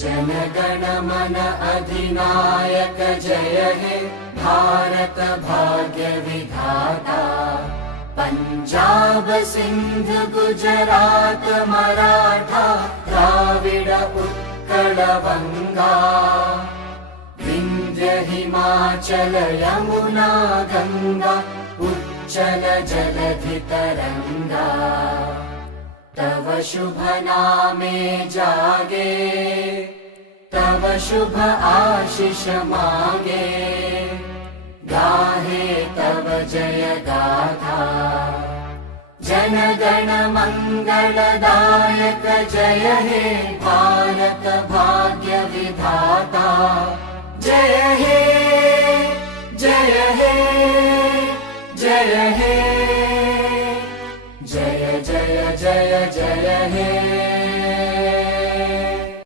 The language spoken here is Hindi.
जनगण मन अधिनायक जय हे भारत भाग्य विधाता। पंजाब सिंध गुजरात मराठा द्राविड उत्कल बंगा। विंध्य हिमाचल यमुना गंगा उच्चल जलधि तरंगा। तव शुभ नामे जागे तव शुभ आशीष मांगे। गाहे तव जय गाथा जनगण मंगलदायक जय हे भारत भाग्य विधाता। जय हे जय हे जय हे जय जय जय जय हे।